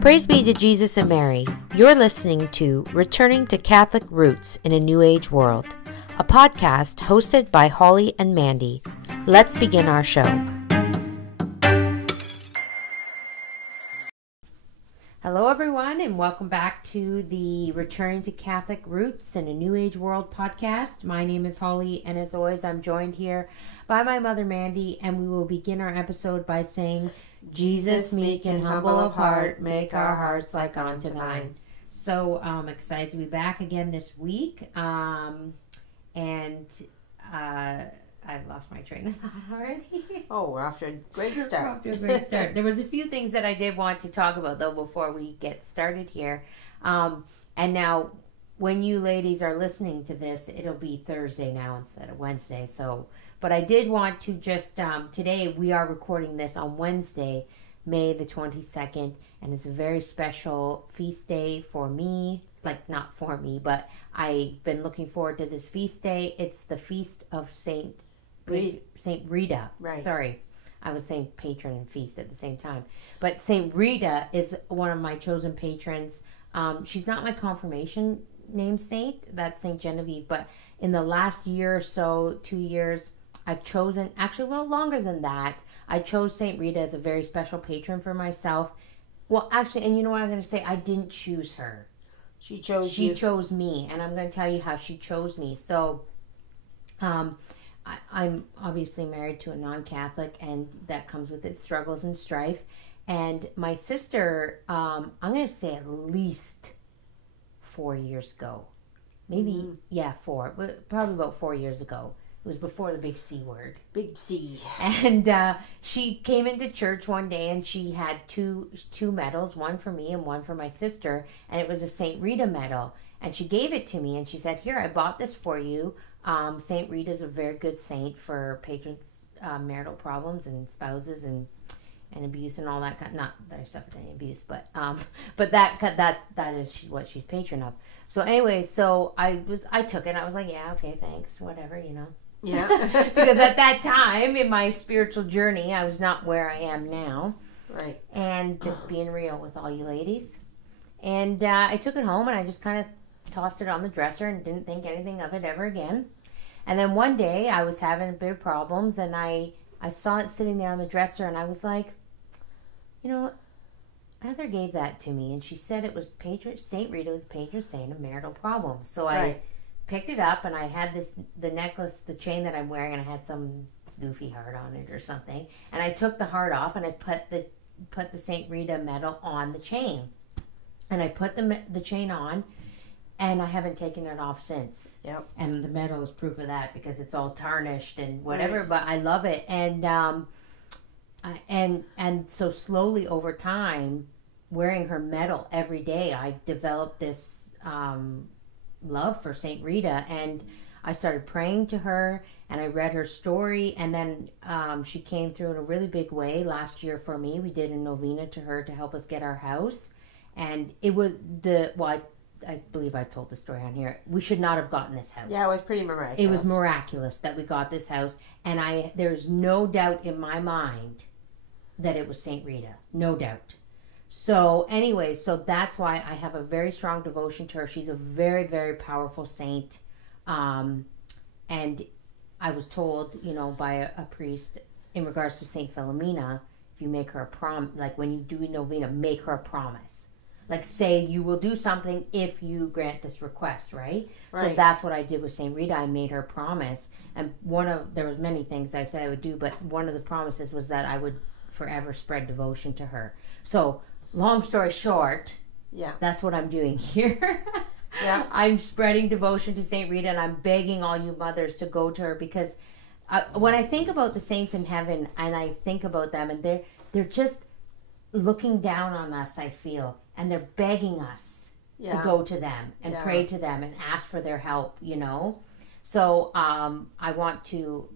Praise be to Jesus and Mary. You're listening to Returning to Catholic Roots in a New Age World, a podcast hosted by Holly and Mandy. Let's begin our show. Hello, everyone, and welcome back to the Returning to Catholic Roots in a New Age World podcast. My name is Holly, and as always, I'm joined here by my mother, Mandy, and we will begin our episode by saying, Jesus, meek and humble of heart, make our hearts like unto thine. So I'm excited to be back again this week, and I've lost my train of thought already. Oh, we're off to a great start. We're off to a great start. There was a few things that I did want to talk about, though, before we get started here. And now, when you ladies are listening to this, it'll be Thursday now instead of Wednesday. But I did want to just, today we are recording this on Wednesday, May the 22nd, and it's a very special feast day for me. Like, not for me, but I've been looking forward to this feast day. It's the feast of Saint Rita. Right. Sorry, I was saying patron and feast at the same time. But Saint Rita is one of my chosen patrons. She's not my confirmation name saint. That's Saint Genevieve. But in the last year or so, 2 years, I've chosen, actually, well, longer than that, I chose Saint Rita as a very special patron for myself. Well, actually, and you know what I'm going to say? I didn't choose her. She chose you. She chose me, and I'm going to tell you how she chose me. So, I'm obviously married to a non-Catholic, and that comes with its struggles and strife. And my sister, I'm going to say at least 4 years ago. Maybe, four. But probably about 4 years ago. It was before the big C word. Big C. And she came into church one day, and she had two medals, one for me and one for my sister, and it was a Saint Rita medal. And she gave it to me, and she said, "Here, I bought this for you. Saint Rita is a very good saint for patrons' marital problems and spouses and abuse and all that kind. Not that I suffered any abuse, but that is what she's patron of. So anyway, so I took it. And I was like, yeah, okay, thanks, whatever, you know." Yeah. Because at that time in my spiritual journey, I was not where I am now. Right. And just being real with all you ladies. And I took it home and I just kind of tossed it on the dresser and didn't think anything of it ever again. And then one day I was having big problems and I saw it sitting there on the dresser and I was like, you know, Heather gave that to me and she said it was Saint Rita was patron saint of marital problems. So I picked it up and I had the necklace, the chain that I'm wearing, and I had some goofy heart on it or something. And I took the heart off and I put the Saint Rita medal on the chain. And I put the chain on, and I haven't taken it off since. Yep. And the medal is proof of that because it's all tarnished and whatever. Right. But I love it, and so slowly over time, wearing her medal every day, I developed this love for Saint Rita, and I started praying to her, and I read her story, and then she came through in a really big way last year for me. We did a novena to her to help us get our house, and it was I believe I told the story on here. We should not have gotten this house. Yeah, it was pretty miraculous. It was miraculous that we got this house, and there's no doubt in my mind that it was Saint Rita. No doubt. So anyway, so that's why I have a very strong devotion to her. She's a very, very powerful saint. And I was told, you know, by a priest in regards to Saint Philomena, if you make her a like when you do a novena, make her a promise. Like say you will do something if you grant this request, right? So that's what I did with Saint Rita. I made her a promise. And there was many things I said I would do, but one of the promises was that I would forever spread devotion to her. So long story short, that's what I'm doing here. Yeah. I'm spreading devotion to Saint Rita, and I'm begging all you mothers to go to her because when I think about the saints in heaven, and I think about them, and they're just looking down on us, I feel, and they're begging us to go to them and pray to them and ask for their help, you know. So I want to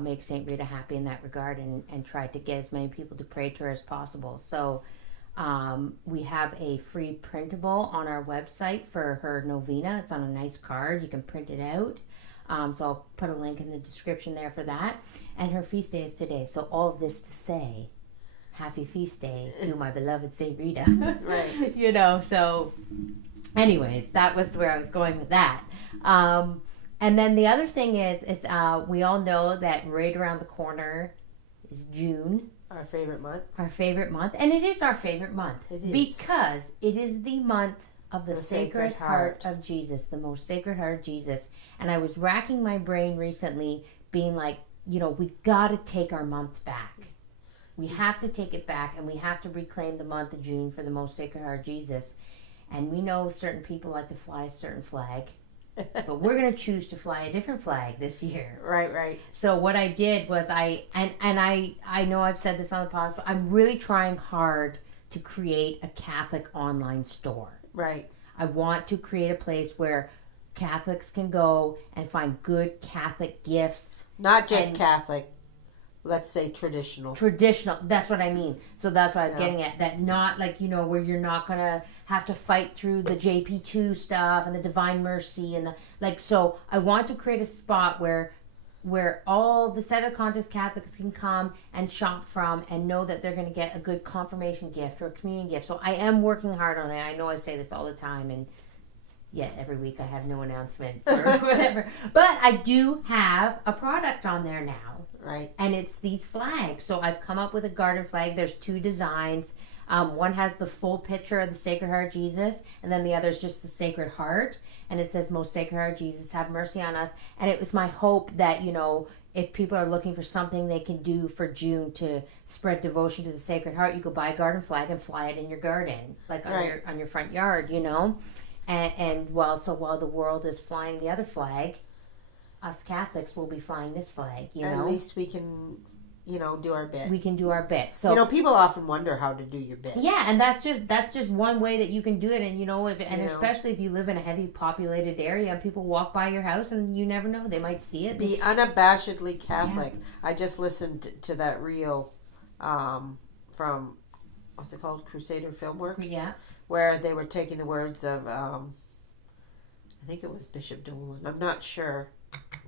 make Saint Rita happy in that regard and try to get as many people to pray to her as possible. So we have a free printable on our website for her novena. It's on a nice card. You can print it out. So I'll put a link in the description there for that. And her feast day is today. So all of this to say happy feast day to my beloved Saint Rita. Right. You know, so anyways, that was where I was going with that. And then the other thing is we all know that right around the corner is June. Our favorite month. Our favorite month. And it is our favorite month. It is. Because it is the month of the Sacred Heart Heart of Jesus, the most Sacred Heart of Jesus. And I was racking my brain recently being like, you know, we got to take our month back. We have to take it back, and we have to reclaim the month of June for the most Sacred Heart of Jesus. And we know certain people like to fly a certain flag, but we're going to choose to fly a different flag this year. Right. So what I did was I know I've said this on the podcast, but I'm really trying hard to create a Catholic online store. Right. I want to create a place where Catholics can go and find good Catholic gifts. Not just Catholic. Let's say traditional. Traditional, that's what I mean. So that's what I was getting at. That not like, you know, where you're not going to have to fight through the JP2 stuff and the Divine Mercy and the, like, so I want to create a spot where all the Settlement Catholics can come and shop from and know that they're going to get a good confirmation gift or a communion gift. So I am working hard on it. I know I say this all the time, and yet every week I have no announcement or whatever. But I do have a product on there now. Right. And it's these flags. So I've come up with a garden flag. There's 2 designs. One has the full picture of the Sacred Heart of Jesus, and then the other is just the Sacred Heart. And it says, Most Sacred Heart of Jesus, have mercy on us. And it was my hope that, you know, if people are looking for something they can do for June to spread devotion to the Sacred Heart, you could buy a garden flag and fly it in your garden, like on your front yard, you know. And while the world is flying the other flag, us Catholics will be flying this flag, you know. At least we can, you know, do our bit. We can do our bit. So, you know, people often wonder how to do your bit. Yeah, and that's just one way that you can do it. And, you know, especially if you live in a heavy populated area and people walk by your house and you never know, they might see it. Be unabashedly Catholic. Yeah. I just listened to that reel from, what's it called, Crusader Filmworks? Yeah. Where they were taking the words of, I think it was Bishop Dolan. I'm not sure.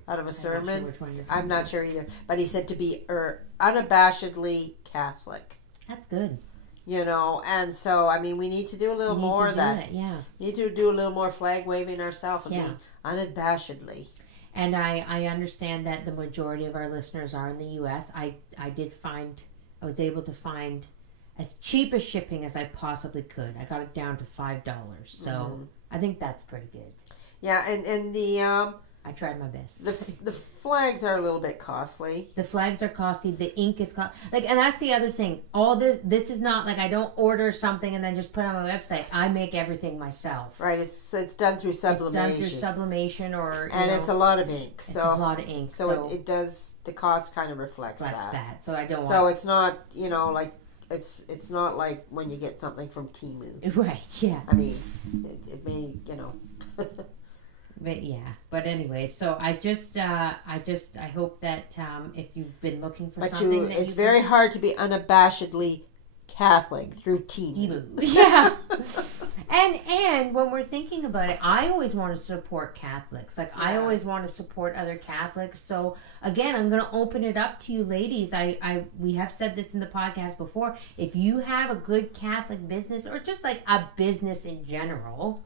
Out of a sermon. I'm not sure either. But he said to be unabashedly Catholic. That's good. You know, and so, I mean, we need to do a little more of that. Yeah. We need to do a little more flag waving ourselves and be unabashedly. And I understand that the majority of our listeners are in the U.S. I was able to find as cheap as shipping as I possibly could. I got it down to $5. So I think that's pretty good. Yeah, and the... I tried my best. The flags are a little bit costly. The flags are costly. The ink is costly. Like, and that's the other thing. All this is not like I don't order something and then just put it on my website. I make everything myself. Right. It's done through sublimation. It's done through sublimation, it's a lot of ink. It's a lot of ink. So it does. The cost kind of reflects that. So I don't. So it's not, you know, like it's not like when you get something from Temu. Right. Yeah. I mean, it may, you know. But anyway, so I hope that if you've been looking for something, it's very hard to be unabashedly Catholic through Temu. Yeah. And when we're thinking about it, I always want to support Catholics. Like I always want to support other Catholics. So again, I'm going to open it up to you ladies. We have said this in the podcast before. If you have a good Catholic business or just like a business in general,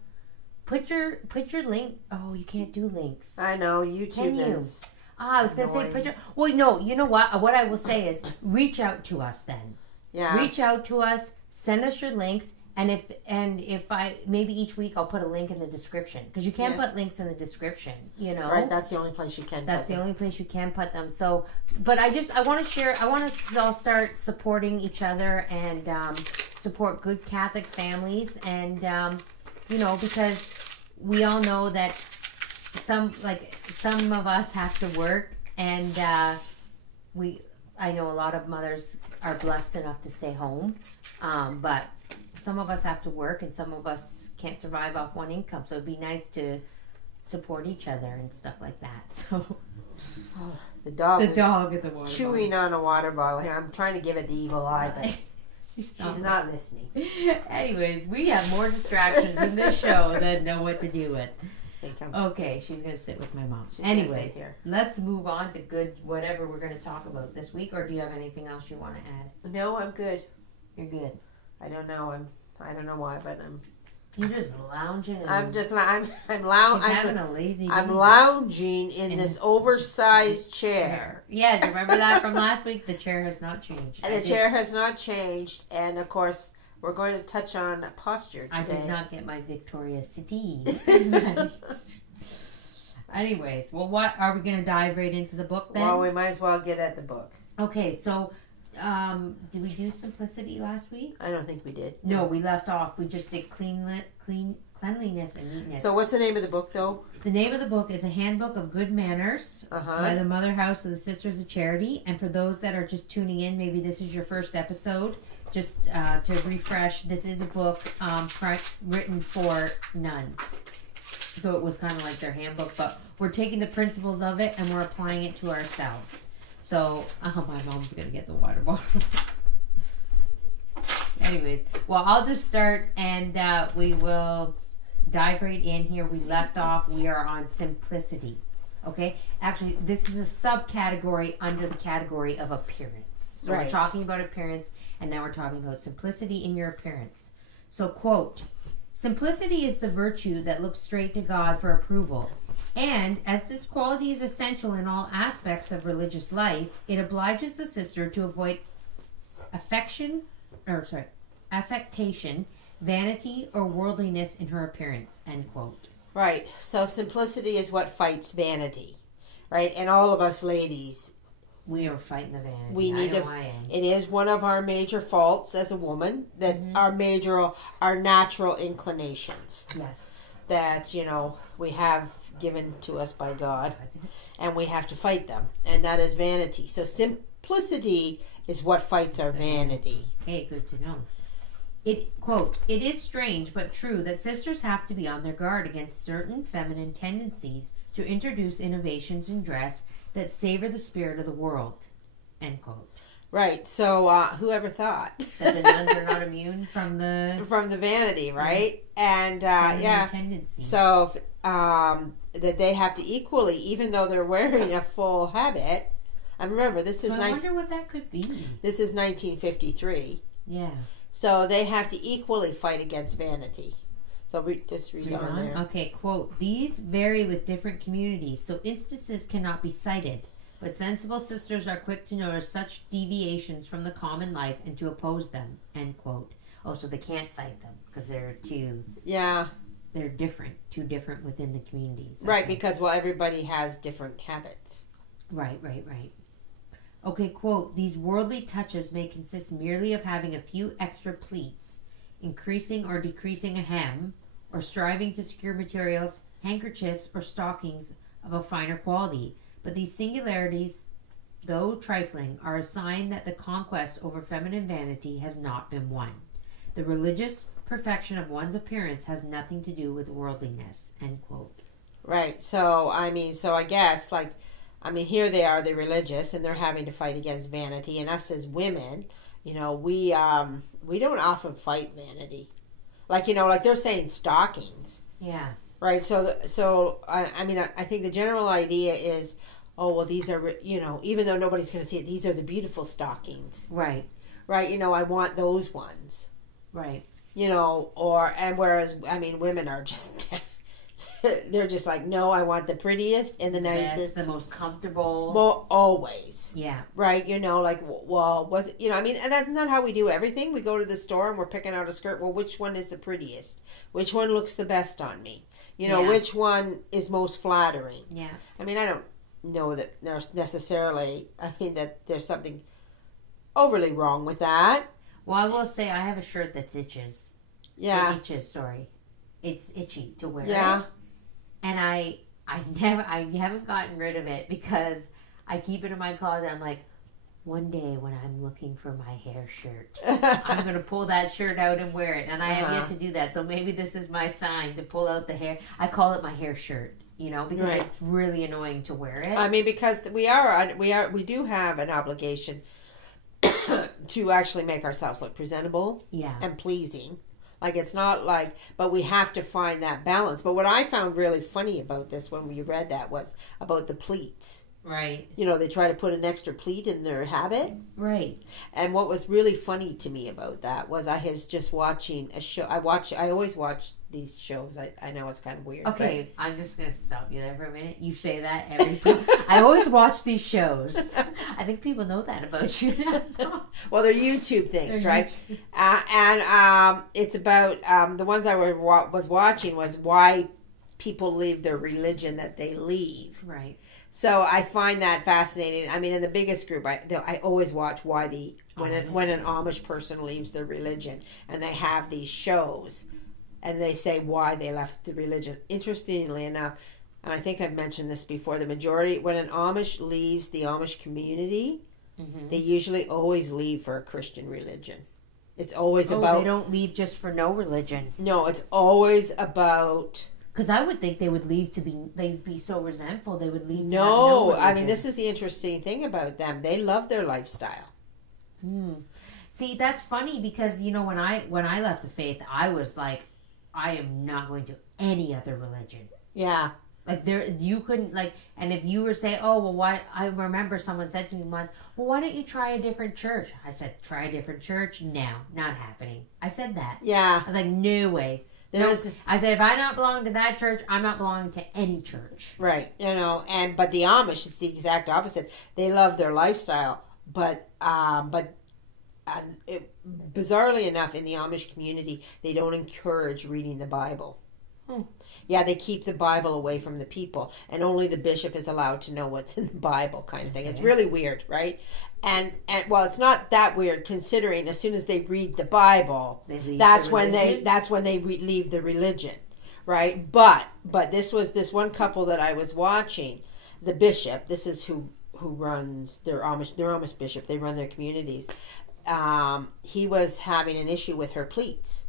Put your link. Oh, you can't do links. I know YouTube is. I was gonna say put your. Well, no. You know what? What I will say is reach out to us then. Yeah. Reach out to us. Send us your links. And if I maybe each week I'll put a link in the description because you can't put links in the description. You know. Right. That's the only place you can. That's the only place you can put them. So, but I want to share. I want us to all start supporting each other and support good Catholic families and. You know, because we all know that some of us have to work, and I know a lot of mothers are blessed enough to stay home, but some of us have to work, and some of us can't survive off one income. So it'd be nice to support each other and stuff like that. So the dog at the water chewing on a water bottle here. I'm trying to give it the evil eye, but. She's not listening. Anyways, we have more distractions in this show than know what to do with. They come. Okay, she's going to sit with my mom. She's anyway, let's move on to whatever we're going to talk about this week. Or do you have anything else you want to add? No, I'm good. You're good. I don't know. I don't know why, but I'm. You're just lounging. I'm having a lazy. I'm lounging in this oversized chair. Yeah, do you remember that from last week? The chair has not changed. And the chair has not changed, and of course, we're going to touch on posture today. I did not get my Victoria's Secret. Anyways, well, what are we going to dive right into the book then? Well, we might as well get at the book. Okay, so. Did we do simplicity last week? I don't think we did. No, we left off. We just did cleanliness and neatness. So what's the name of the book, though? The name of the book is A Handbook of Good Manners by the Mother House of the Sisters of Charity. And for those that are just tuning in, maybe this is your first episode, just to refresh, this is a book written for nuns. So it was kind of like their handbook, but we're taking the principles of it and we're applying it to ourselves. So, my mom's going to get the water bottle. Anyways, well, I'll just start and we will dive right in here. We left off. We are on simplicity. Okay? Actually, this is a subcategory under the category of appearance. So we're talking about appearance, and now we're talking about simplicity in your appearance. So, quote, simplicity is the virtue that looks straight to God for approval. And as this quality is essential in all aspects of religious life, it obliges the sister to avoid affectation, vanity, or worldliness in her appearance, end quote. Right. So simplicity is what fights vanity, right? And all of us ladies, we are fighting the vanity. We need to. It is one of our major faults as a woman that our natural inclinations. Yes. That we have given to us by God, and we have to fight them, and that is vanity. So simplicity is what fights our vanity. Okay, good to know. It, quote, it is strange but true that sisters have to be on their guard against certain feminine tendencies to introduce innovations in dress that savor the spirit of the world, end quote. Right. So whoever thought that the nuns are not immune from the vanity, right? And tendencies. So that they have to equally, even though they're wearing a full habit. And remember, this is. I wonder what that could be. This is 1953. Yeah. So they have to equally fight against vanity. So just read on there. Okay, quote, these vary with different communities, so instances cannot be cited. But sensible sisters are quick to notice such deviations from the common life and to oppose them, end quote. Oh, so they can't cite them because they're too... Yeah. They're different, too different within the communities. Right, because, everybody has different habits. Right. Okay, quote, these worldly touches may consist merely of having a few extra pleats, increasing or decreasing a hem, or striving to secure materials, handkerchiefs, or stockings of a finer quality. But these singularities, though trifling, are a sign that the conquest over feminine vanity has not been won. The religious perfection of one's appearance has nothing to do with worldliness, end quote. Right. So, I guess, here they are, they're religious, and they're having to fight against vanity. And us as women, we don't often fight vanity. Like they're saying stockings. Yeah. Right. So I think the general idea is, oh, well, these are, even though nobody's going to see it, these are the beautiful stockings. Right. Right. I want those ones. Right. Whereas, women are just, they're just like, no, I want the prettiest and the nicest. The most comfortable. Well, always. Yeah. Right. And that's not how we do everything. We go to the store and we're picking out a skirt. Well, which one is the prettiest? Which one looks the best on me? Which one is most flattering? Yeah. I don't know that there's necessarily, that there's something overly wrong with that. Well, I will say I have a shirt that's itches. Yeah. It's itchy to wear. Yeah. And I haven't gotten rid of it because I keep it in my closet. I'm like, one day when I'm looking for my hair shirt, I'm going to pull that shirt out and wear it. And I have yet to do that. So maybe this is my sign to pull out the hair. I call it my hair shirt, because it's really annoying to wear it. Because we do have an obligation to actually make ourselves look presentable and pleasing. Like, it's not like, but we have to find that balance. But what I found really funny about this when you read that was about the pleats. Right. You know, they try to put an extra pleat in their habit. Right. And what was really funny to me about that was I was just watching a show. I always watch these shows. I know it's kind of weird. Okay, I'm just going to stop you there for a minute. You say that every time. I always watch these shows. I think people know that about you now. Well, they're YouTube things, They're right? YouTube. And it's about, the ones I was watching was why people leave their religion that they leave. Right. So I find that fascinating. I mean, in the biggest group, I always watch why when an Amish person leaves their religion, and they have these shows, and they say why they left the religion. Interestingly enough, and I think I've mentioned this before, the majority, when an Amish leaves the Amish community, they usually always leave for a Christian religion. It's always about... they don't leave just for no religion. No, it's always about... Because I would think they would leave they'd be so resentful they would leave. No, I mean, this is the interesting thing about them. They love their lifestyle. See, that's funny because, you know, when I left the faith, I was like, I am not going to any other religion. Yeah. Like, you couldn't, like, and if you were saying, oh, well, why, I remember someone said to me once, well, why don't you try a different church? I said, try a different church? No, not happening. I said that. Yeah. I was like, no way. I said, if I not belong to that church, I'm not belonging to any church. Right. You know, but the Amish is the exact opposite. They love their lifestyle, but bizarrely enough, in the Amish community, they don't encourage reading the Bible. Yeah, they keep the Bible away from the people, and only the bishop is allowed to know what's in the Bible, kind of thing. It's really weird, right? And well, it's not that weird considering as soon as they read the Bible, that's when they leave the religion, right? But this was this one couple that I was watching. The bishop, this is who runs their Amish bishop. They run their communities. He was having an issue with her pleats.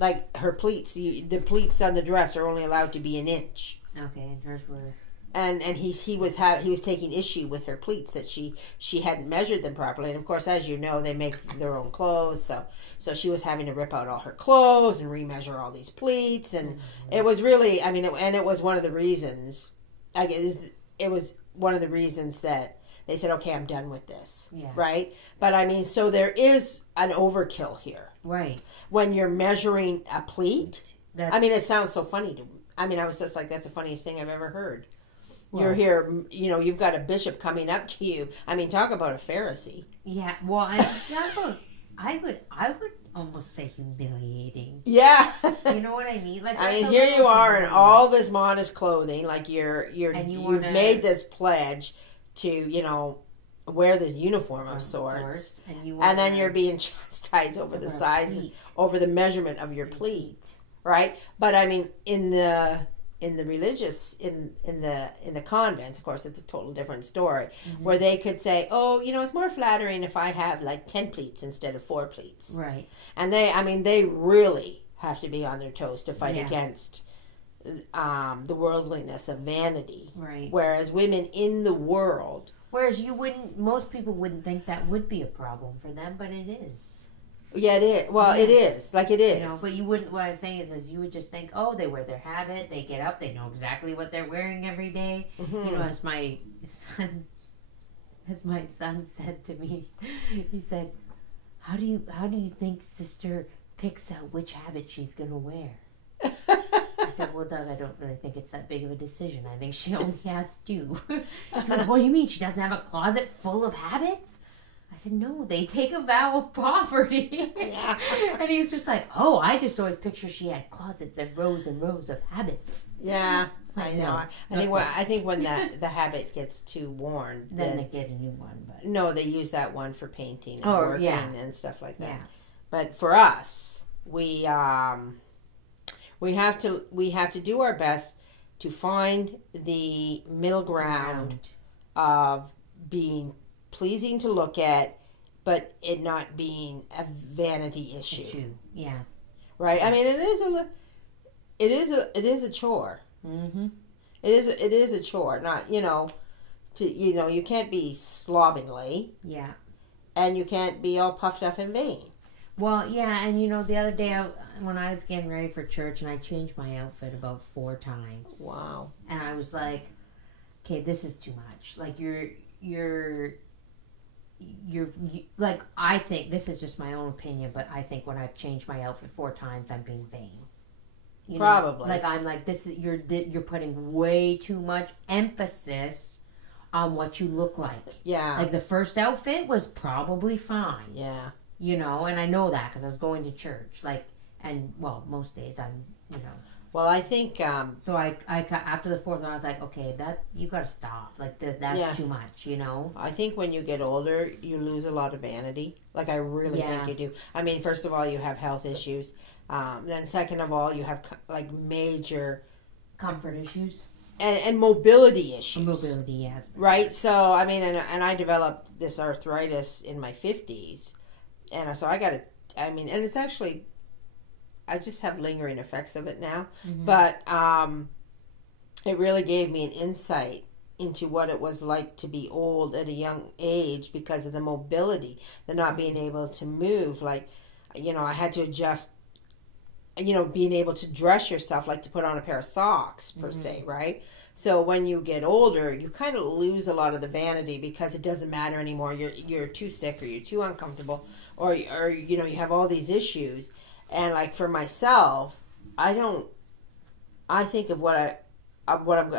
Like her pleats, the pleats on the dress are only allowed to be an inch. Okay, and hers were. And he was taking issue with her pleats that she hadn't measured them properly. And of course, as you know, they make their own clothes, so she was having to rip out all her clothes and remeasure all these pleats, and it was really, I mean, it was one of the reasons. It was one of the reasons that they said, okay, I'm done with this. Yeah. Right? But I mean, so there is an overkill here. Right. When you're measuring a pleat. I mean, it sounds so funny. I was just like, that's the funniest thing I've ever heard. Well, you're here, you know, you've got a bishop coming up to you. I mean, talk about a Pharisee. Yeah, well, I would almost say humiliating. Yeah. You know what I mean? Like, I mean, here you are in all this modest clothing, like you've made this pledge to, you know, wear this uniform of sorts, and then you're being chastised over the size, over the measurement of your pleat, right? But I mean, in the religious, in the convents, of course, it's a total different story, where they could say, oh, you know, it's more flattering if I have like 10 pleats instead of 4 pleats, right? And they really have to be on their toes to fight against the worldliness of vanity, right? Whereas women in the world. Whereas most people wouldn't think that would be a problem for them, but it is. Yeah, it is. Well, it is. Like, it is. You know, but you wouldn't, what I'm saying is you would just think, oh, they wear their habit, they get up, they know exactly what they're wearing every day. You know, as my son said to me, he said, how do you think sister picks out which habit she's going to wear? I said, well, Doug, I don't really think it's that big of a decision. I think she only has 2. He goes, what do you mean? She doesn't have a closet full of habits? I said, no, they take a vow of poverty. Yeah. And he was just like, oh, I just always picture she had closets and rows of habits. Yeah, I know. I think when the habit gets too worn, then they get a new one. But no, they use that one for painting and working and stuff like that. Yeah. But for us, we have to do our best to find the middle ground of being pleasing to look at, but it not being a vanity issue. Yeah. Right. I mean, it is a chore. Mm-hmm. It is a chore. Not, you can't be slovenly. Yeah. And you can't be all puffed up and vain. Well, yeah, and the other day when I was getting ready for church, and I changed my outfit about 4 times. Wow. And I was like, okay, this is too much. Like you're like, I think, this is just my own opinion, but I think when I've changed my outfit 4 times, I'm being vain. Probably. Like, I'm like, you're putting way too much emphasis on what you look like. Yeah. Like, the first outfit was probably fine. Yeah. And I know that because I was going to church. Like, and, well, most days I'm, Well, I think... So I after the 4th one, I was like, okay, you got to stop. Like, that's too much, I think when you get older, you lose a lot of vanity. Like, I really think you do. I mean, first of all, you have health issues. Then second of all, you have, like, major... comfort issues. And mobility issues. Mobility, yes. Right? So, I mean, and I developed this arthritis in my 50s. And so I got and it's actually... I just have lingering effects of it now. Mm-hmm. But it really gave me an insight into what it was like to be old at a young age because of the mobility, the not being able to move. Like, I had to adjust, being able to dress yourself, like to put on a pair of socks, per se, right? So when you get older, you kind of lose a lot of the vanity because it doesn't matter anymore. You're too sick or you're too uncomfortable or you have all these issues. And like for myself, I think of I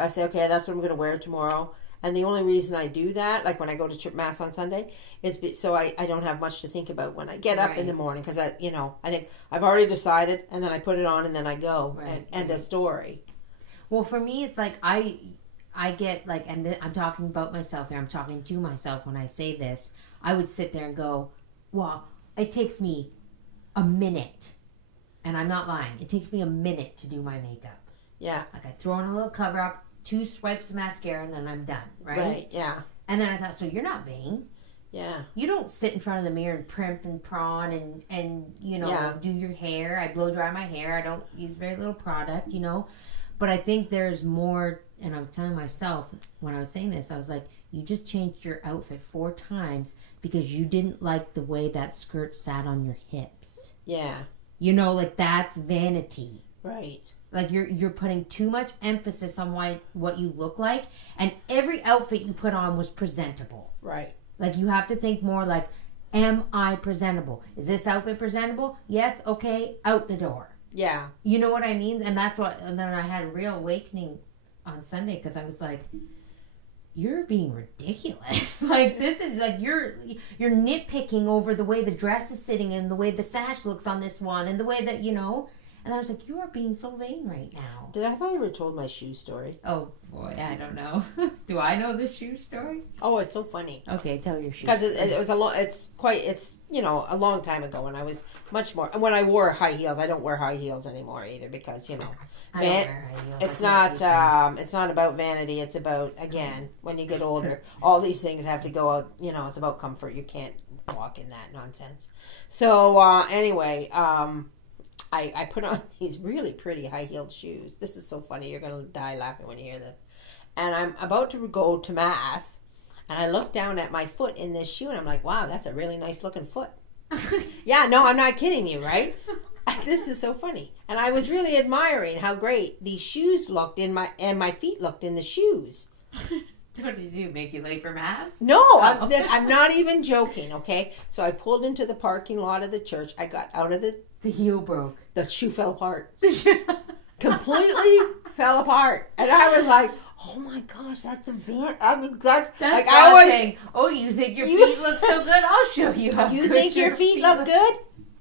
say, okay, that's what I'm going to wear tomorrow. And the only reason I do that, like when I go to Mass on Sunday, is so I don't have much to think about when I get up in the morning. Because I think I've already decided, and then I put it on and then I go and end a story. Well, for me, it's like I get like, and I'm talking about myself here. I'm talking to myself when I say this. I would sit there and go, well, it takes me a minute. And I'm not lying. It takes me a minute to do my makeup. Yeah. Like I throw on a little cover up, 2 swipes of mascara, and then I'm done. Right? Yeah. And then I thought, so you're not vain. Yeah. You don't sit in front of the mirror and primp and prawn and do your hair. I blow dry my hair. I don't use very little product, But I think there's more, and I was telling myself when I was saying this, I was like, you just changed your outfit 4 times because you didn't like the way that skirt sat on your hips. Yeah. Like that's vanity. Right. Like you're putting too much emphasis on what you look like, and every outfit you put on was presentable. Right. Like you have to think more like, am I presentable? Is this outfit presentable? Yes, okay, out the door. Yeah. You know what I mean? And and then I had a real awakening on Sunday because I was like, you're being ridiculous. Like this is like you're nitpicking over the way the dress is sitting and the way the sash looks on this one and the way that and I was like, you are being so vain right now. Have I ever told my shoe story? Oh boy, I don't know. Do I know the shoe story? Oh, it's so funny. Okay, tell your shoe. Because it was a long time ago when I was much more. And when I wore high heels, I don't wear high heels anymore either because I don't wear high heels. It's not about vanity. It's about, again, when you get older, all these things have to go out. It's about comfort. You can't walk in that nonsense. So anyway. I put on these really pretty high-heeled shoes. This is so funny. You're going to die laughing when you hear this. And I'm about to go to Mass, and I look down at my foot in this shoe, and I'm like, wow, that's a really nice-looking foot. Yeah, no, I'm not kidding you, right? This is so funny. And I was really admiring how great these shoes looked and my feet looked in the shoes. What did you do? Make you late for Mass? No, I'm not even joking, okay? So I pulled into the parking lot of the church. I got out of the heel broke. The shoe fell apart. Completely fell apart. And I was like, oh my gosh, that's a van. I mean, that's like I always saying, oh, you think your feet look so good? I'll show you how you think your feet look good?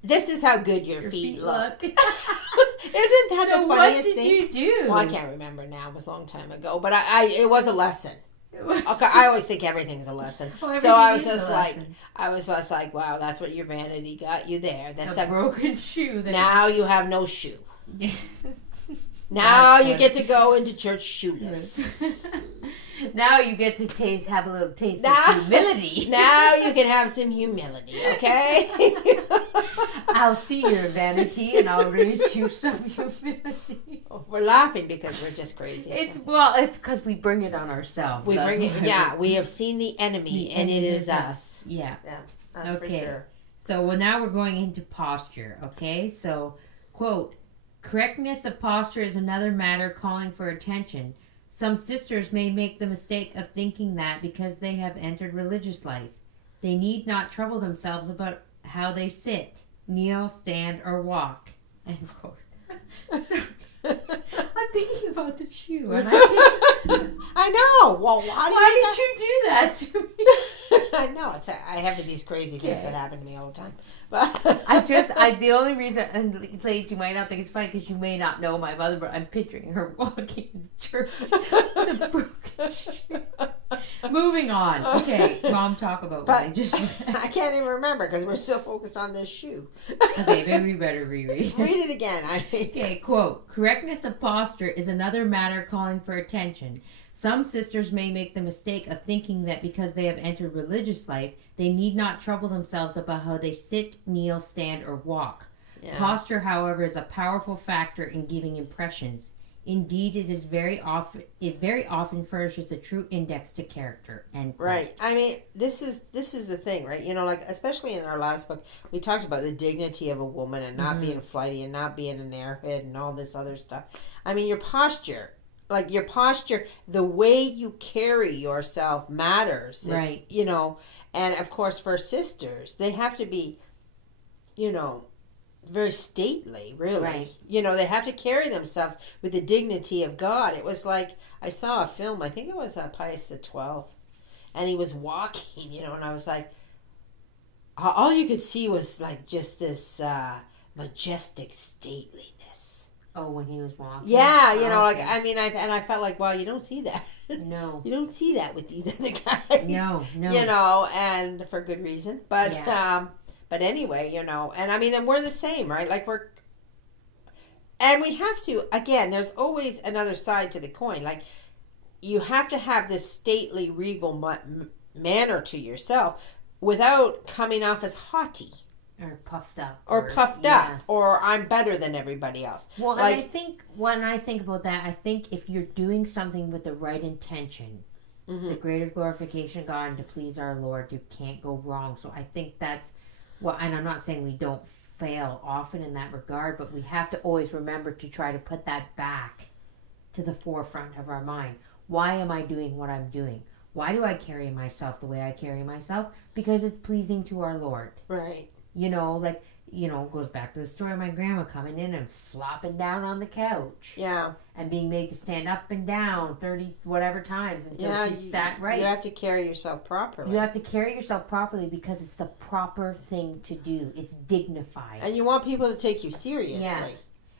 This is how good your feet look. Isn't that the funniest thing? What did you do? Well, I can't remember now. It was a long time ago. But it was a lesson. Okay, I always think everything's a lesson. So I was just like, wow, that's what your vanity got you there. That's a broken shoe. Now you have no shoe. Now you get to go into church shoeless. Now you get to have a little taste of humility. Now you can have some humility, okay? I'll see your vanity and I'll raise you some humility. We're laughing because we're just crazy. It's because we bring it on ourselves. We have seen the enemy and it is us. Yeah. That's for sure. So now we're going into posture, okay? So, quote, correctness of posture is another matter calling for attention. Some sisters may make the mistake of thinking that because they have entered religious life, they need not trouble themselves about how they sit, kneel, stand, or walk. End quote. I'm thinking about the shoe, and I know. Well, why did you do that to me? I know. I have these crazy things that happen to me all the time. But the only reason, and ladies, you might not think it's funny because you may not know my mother, but I'm picturing her walking in church with a broken shoe. Moving on. Okay, Mom, talk about what I just read. I can't even remember because we're so focused on this shoe. Okay, maybe we better reread. Read it again. Okay, quote, correctness of posture is another matter calling for attention. Some sisters may make the mistake of thinking that because they have entered religious life, they need not trouble themselves about how they sit, kneel, stand, or walk. Yeah. Posture, however, is a powerful factor in giving impressions. Indeed, it very often furnishes a true index to character. Right. I mean, this is the thing, right? You know, like especially in our last book, we talked about the dignity of a woman and not being flighty and not being an airhead and all this other stuff. I mean, your posture, the way you carry yourself matters. Right. You know, and of course for sisters, they have to be, you know, very stately, really. Right. You know, they have to carry themselves with the dignity of God. It was like, I saw a film, I think it was Pius XII, and he was walking, you know, and I was like, all you could see was like just this majestic stateliness. Oh, when he was walking? Yeah, you know, okay. Like, I mean, I felt like, wow, you don't see that. No. You don't see that with these other guys. No. You know, and for good reason. But, yeah. But anyway, you know, and I mean, and we're the same, right? Like and we have to, again, there's always another side to the coin. Like, you have to have this stately, regal manner to yourself without coming off as haughty. Or puffed up. Or I'm better than everybody else. Well, like, and I think, when I think about that, I think if you're doing something with the right intention, the greater glorification of God and to please our Lord, you can't go wrong. So I think that's, well, and I'm not saying we don't fail often in that regard, but we have to always remember to try to put that back to the forefront of our mind. Why am I doing what I'm doing? Why do I carry myself the way I carry myself? Because it's pleasing to our Lord. Right. You know, like, you know, it goes back to the story of my grandma coming in and flopping down on the couch. Yeah. And being made to stand up and down 30 whatever times until she sat right. You have to carry yourself properly. You have to carry yourself properly because it's the proper thing to do. It's dignified. And you want people to take you seriously. Yeah.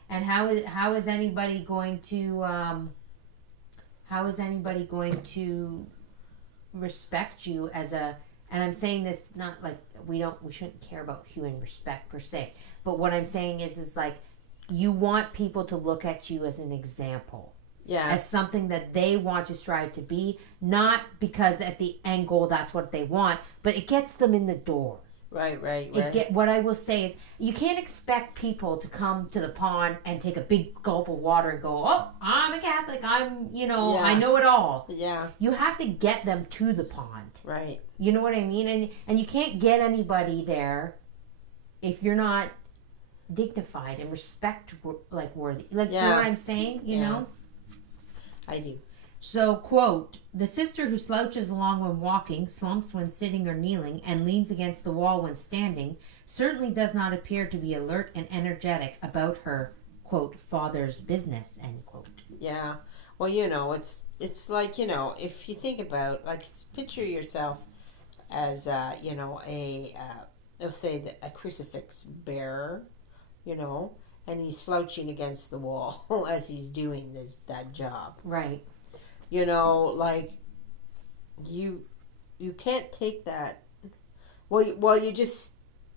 And how is anybody going to respect you as a, and I'm saying this not like we shouldn't care about human respect per se, but what I'm saying is like you want people to look at you as an example. Yeah. As something that they want to strive to be, not because at the end goal that's what they want, but it gets them in the door. Right. What I will say is, you can't expect people to come to the pond and take a big gulp of water and go, oh, I'm a Catholic, I know it all. Yeah. You have to get them to the pond. Right. You know what I mean? And you can't get anybody there if you're not dignified and worthy. Like, you know what I'm saying? You know? I do. So, quote, the sister who slouches along when walking, slumps when sitting or kneeling, and leans against the wall when standing, certainly does not appear to be alert and energetic about her, quote, father's business, end quote. Yeah. Well, you know, it's like, you know, if you think about, like, picture yourself as, you know, let's say a crucifix bearer, you know, and he's slouching against the wall as he's doing that job. Right. You know, like, you can't take that. Well, you just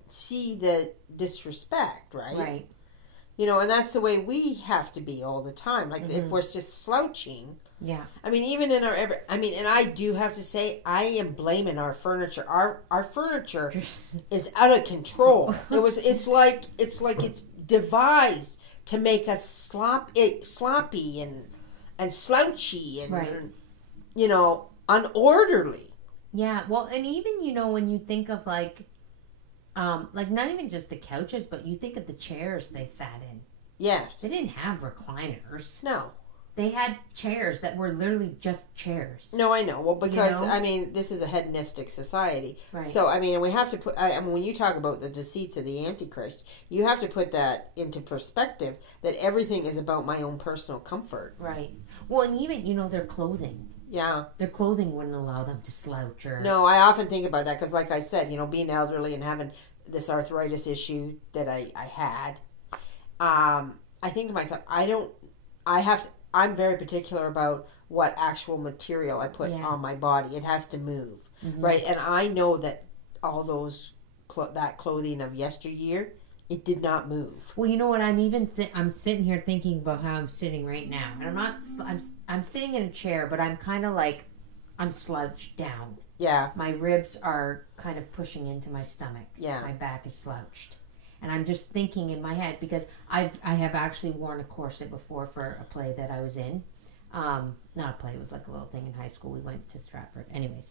see the disrespect, right? Right. You know, and that's the way we have to be all the time. Like, if we're just slouching. Yeah. I mean, even in and I do have to say, I am blaming our furniture. Our furniture is out of control. It's like it's devised to make us sloppy and slouchy and, right. You know, unorderly. Yeah, well, and even, you know, when you think of, like, like not even just the couches, but you think of the chairs they sat in. Yes. They didn't have recliners. No. They had chairs that were literally just chairs. No, I know. Well, because, I mean, this is a hedonistic society. Right. So, I mean, we have to put, I mean, when you talk about the deceits of the Antichrist, you have to put that into perspective, that everything is about my own personal comfort. Right. Well, and even, you know, their clothing. Yeah. Their clothing wouldn't allow them to slouch or... No, I often think about that because, like I said, you know, being elderly and having this arthritis issue that I had, I think to myself, I'm very particular about what actual material I put on my body. It has to move, right? And I know that all those that clothing of yesteryear, it did not move. Well, you know what? I'm sitting here thinking about how I'm sitting right now, and I'm sitting in a chair, but I'm kind of like I'm slouched down. Yeah. My ribs are kind of pushing into my stomach. Yeah. My back is slouched. And I'm just thinking in my head, because I have actually worn a corset before for a play that I was in. Not a play, it was like a little thing in high school. We went to Stratford. Anyways.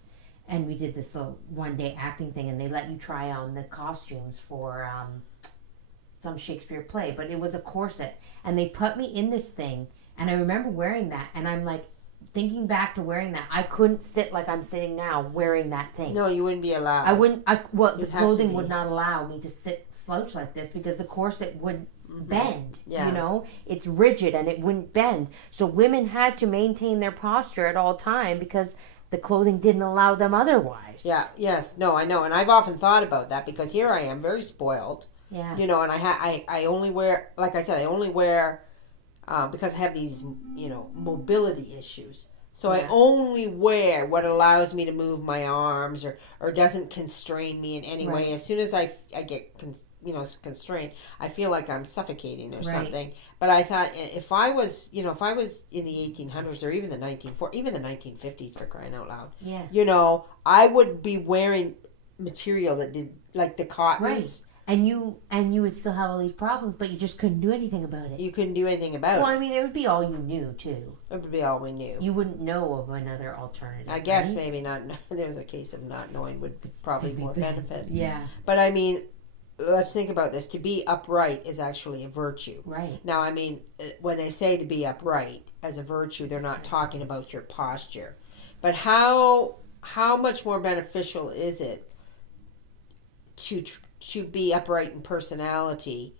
And we did this little one-day acting thing, and they let you try on the costumes for some Shakespeare play. But it was a corset. And they put me in this thing, and I remember wearing that, and I'm like, thinking back to wearing that, I couldn't sit like I'm sitting now wearing that thing. No, you wouldn't be allowed. The clothing would not allow me to sit slouch like this because the corset would bend. Yeah. You know, it's rigid and it wouldn't bend. So women had to maintain their posture at all time because the clothing didn't allow them otherwise. Yeah. Yes. No, I know, and I've often thought about that because here I am, very spoiled. Yeah. You know, and I only wear, like I said, because I have these, you know, mobility issues. So I only wear what allows me to move my arms or doesn't constrain me in any way. As soon as I get, constrained, I feel like I'm suffocating or something. But I thought if I was in the 1800s or even the 1950s, for crying out loud, you know, I would be wearing material that did, like the cottons. Right. And you would still have all these problems, but you just couldn't do anything about it. You couldn't do anything about it. Well, I mean, it would be all you knew, too. It would be all we knew. You wouldn't know of another alternative. I guess maybe not. There was a case of not knowing would be probably more benefit. Yeah. But I mean, let's think about this. To be upright is actually a virtue. Right. Now, I mean, when they say to be upright as a virtue, they're not talking about your posture. But how much more beneficial is it to be upright in personality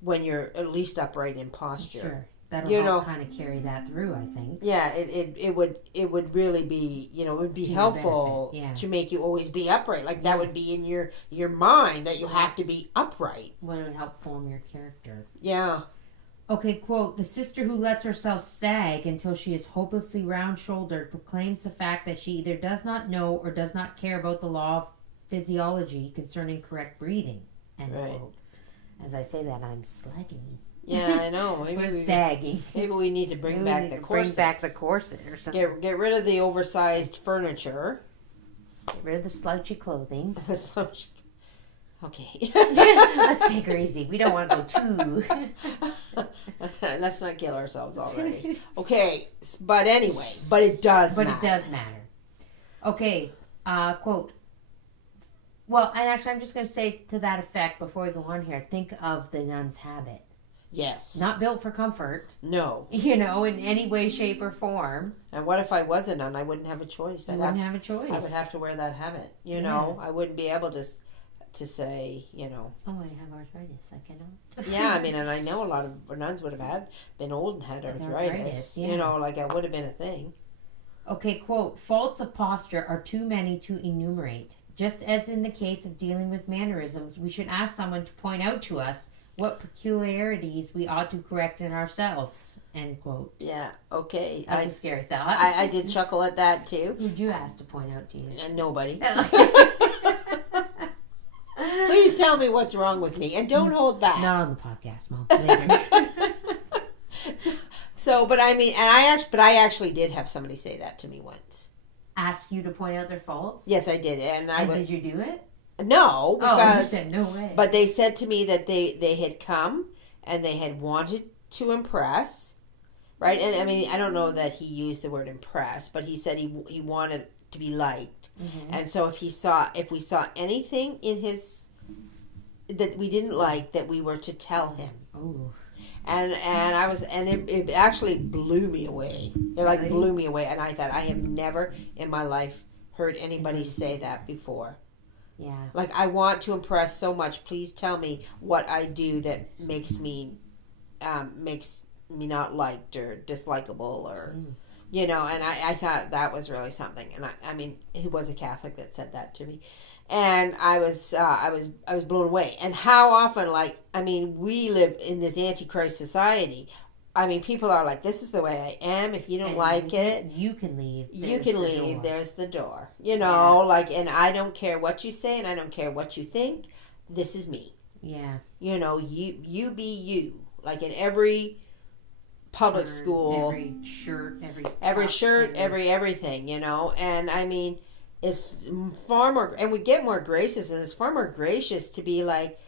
when you're at least upright in posture? Sure. That'll kind of carry that through, I think. Yeah, it would really be, you know, it would be helpful to make you always be upright. Like that would be in your mind that you have to be upright. Well, it would help form your character. Yeah. Okay, quote, "The sister who lets herself sag until she is hopelessly round-shouldered proclaims the fact that she either does not know or does not care about the law of physiology concerning correct breathing." End quote. As I say that, I'm slagging. Yeah, I know. We're sagging. Maybe we need to bring back the corset. Bring back the corset or something. Get rid of the oversized furniture. Get rid of the slouchy clothing. Okay. Let's take her easy. We don't want to go too. Let's not kill ourselves already. Okay, but anyway, it does matter. But it does matter. Okay, quote. Well, and actually I'm just going to say to that effect before we go on here, think of the nun's habit. Yes. Not built for comfort. No. You know, in any way, shape, or form. And what if I was a nun? I wouldn't have a choice. I wouldn't have a choice. I would have to wear that habit. You know, I wouldn't be able to say, you know. Oh, I have arthritis. I cannot. Yeah, I mean, and I know a lot of nuns would have been old and had arthritis. You know, like that would have been a thing. Okay, quote, "Faults of posture are too many to enumerate. Just as in the case of dealing with mannerisms, we should ask someone to point out to us what peculiarities we ought to correct in ourselves." End quote. Yeah, okay. That's a scary thought. I did chuckle at that too. Who'd you ask to point out to you? Nobody. Please tell me what's wrong with me, and don't hold back. Not on the podcast, Mom. Later. But I mean, I actually did have somebody say that to me once. Ask you to point out their faults? Yes, I did, did you do it? No, because you said no way. But they said to me that they had come and they had wanted to impress, right? And I mean, I don't know that he used the word impress, but he said he wanted to be liked, and so if we saw anything in his that we didn't like that we were to tell him. Oh. And it actually blew me away. It like blew me away, and I thought, I have never in my life heard anybody say that before. Yeah. Like, I want to impress so much. Please tell me what I do that makes me not liked or dislikable, or you know. And I thought that was really something. And I mean, he was a Catholic that said that to me, and I was blown away. And how often, like, I mean, we live in this Antichrist society. I mean, people are like, this is the way I am. If you don't like it, you can leave. You can leave. There's the door. You know, like, and I don't care what you say, and I don't care what you think. This is me. Yeah. You know, you be you. Like, in every public school, every shirt, everything. You know, and I mean, it's far more, and we get more gracious, and it's far more gracious to be like,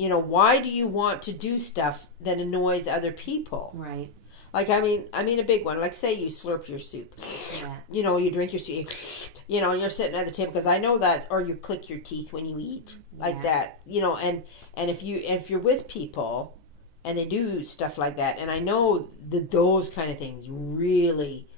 you know, why do you want to do stuff that annoys other people? Right. Like, I mean, a big one. Like, say you slurp your soup. Yeah. You know, you drink your soup. You know, and you're sitting at the table, because I know that's, or you click your teeth when you eat, like that. You know, and if you're with people, and they do stuff like that, and I know that those kind of things really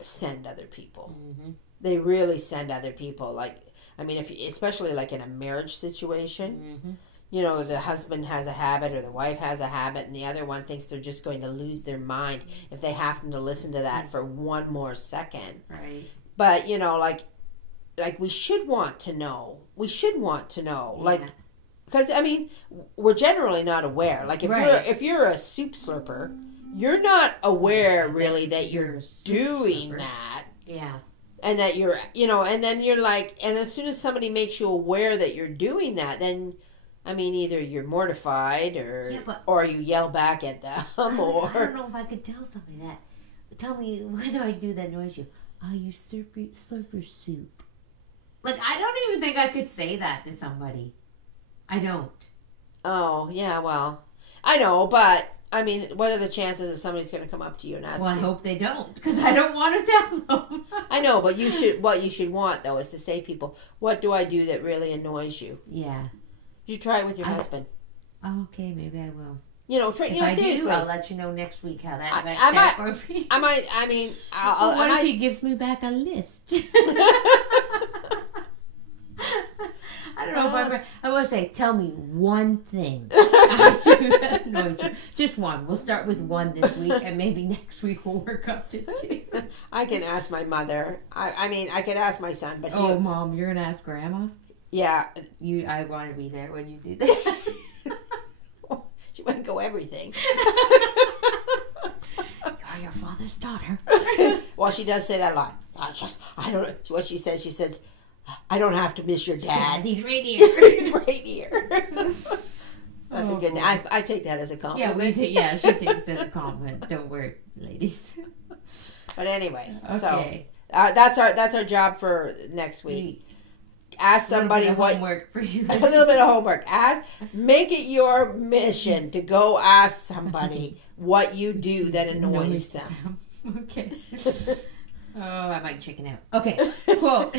send other people. Mm-hmm. They really send other people. Like, I mean, especially like in a marriage situation, you know, the husband has a habit or the wife has a habit, and the other one thinks they're just going to lose their mind if they happen to listen to that for one more second. Right. But, you know, like we should want to know. We should want to know. Yeah. Like, because, I mean, we're generally not aware. Like, if you're a soup slurper, you're not aware really that you're doing that. Yeah. And that you're, you know, and then you're like, and as soon as somebody makes you aware that you're doing that, then, I mean, either you're mortified or you yell back at them, or... I don't know if I could tell somebody that. Tell me, why do I do that noise? You slurp your soup. Like, I don't even think I could say that to somebody. I don't. Oh, yeah, well, I know, but... I mean, what are the chances that somebody's going to come up to you and ask you? Well, I hope they don't, because I don't want to tell them. I know, but what you should want, though, is to say to people, what do I do that really annoys you? Yeah. You try it with your husband. Okay, maybe I will. You know, seriously. I'll let you know next week how that goes for me. What if he gives me back a list? I don't know if I want to say, tell me one thing that annoyed you. Just one. We'll start with one this week, and maybe next week we'll work up to two. I can ask my mother. I mean, I could ask my son, but Mom, you're gonna ask Grandma? Yeah. I want to be there when you do that. She might go everything. You're your father's daughter. Well, she does say that a lot. I don't know what she says. She says, I don't have to miss your dad. He's right here. He's right here. That's a good thing. I take that as a compliment. Yeah, she takes it as a compliment. Don't worry, ladies. But anyway, okay. So that's our job for next week. Ask somebody homework for you. A little bit of homework. Make it your mission to go ask somebody what you do that annoys them. Okay. Oh, I might chicken out. Okay, quote.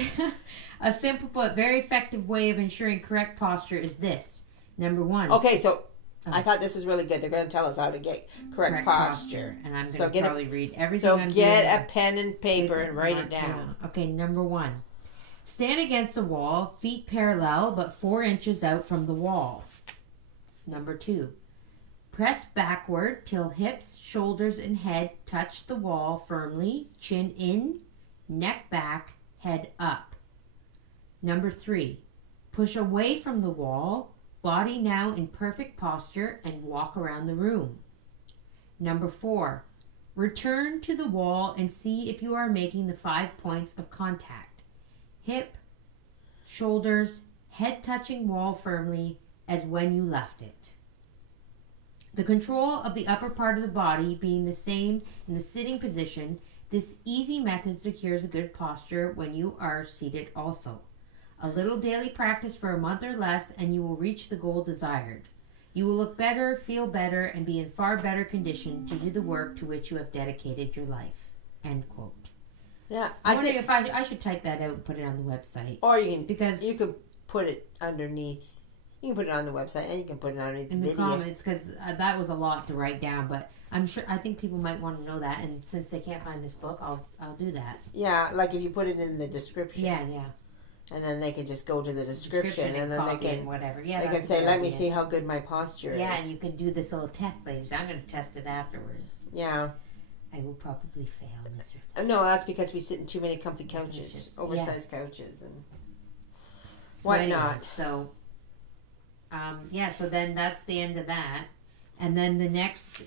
A simple but very effective way of ensuring correct posture is this. Number one. Okay, so I thought this was really good. They're going to tell us how to get correct posture. And I'm going to probably read everything I'm doing. So get a pen and paper and write it down. Okay, number one. Stand against the wall, feet parallel but 4 inches out from the wall. Number two. Press backward till hips, shoulders, and head touch the wall firmly, chin in, neck back, head up. Number three, push away from the wall, body now in perfect posture, and walk around the room. Number four, return to the wall and see if you are making the 5 points of contact. Hip, shoulders, head touching wall firmly as when you left it. The control of the upper part of the body being the same in the sitting position, this easy method secures a good posture when you are seated also. A little daily practice for a month or less and you will reach the goal desired. You will look better, feel better, and be in far better condition to do the work to which you have dedicated your life. End quote. Yeah, I think if I should type that out and put it on the website. Or you can, because you could put it underneath. You can put it on the website, and you can put it underneath in the the video. comments, because that was a lot to write down. But I think people might want to know that. And since they can't find this book, I'll do that. Yeah, like if you put it in the description. Yeah. And then they can just go to the description and then they can whatever. Yeah, they can say, "Let me see how good my posture is." Yeah, and you can do this little test, ladies. I'm going to test it afterwards. Yeah. I will probably fail miserably. No, that's because we sit in too many comfy couches, oversized couches, and whatnot. So, so then that's the end of that. And then the next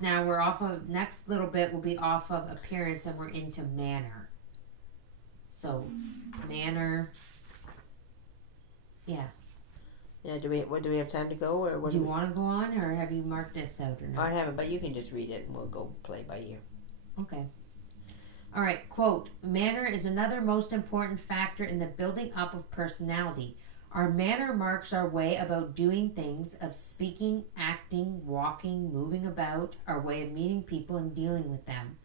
now we're off of, next little bit will be off of appearance, and we're into manner. So, manner, yeah. Yeah, do we have time to go, or what do you want to go on, or have you marked this out or not? I haven't, but you can just read it and we'll go play by ear. Okay. All right, quote, manner is another most important factor in the building up of personality. Our manner marks our way about doing things, of speaking, acting, walking, moving about, our way of meeting people and dealing with them.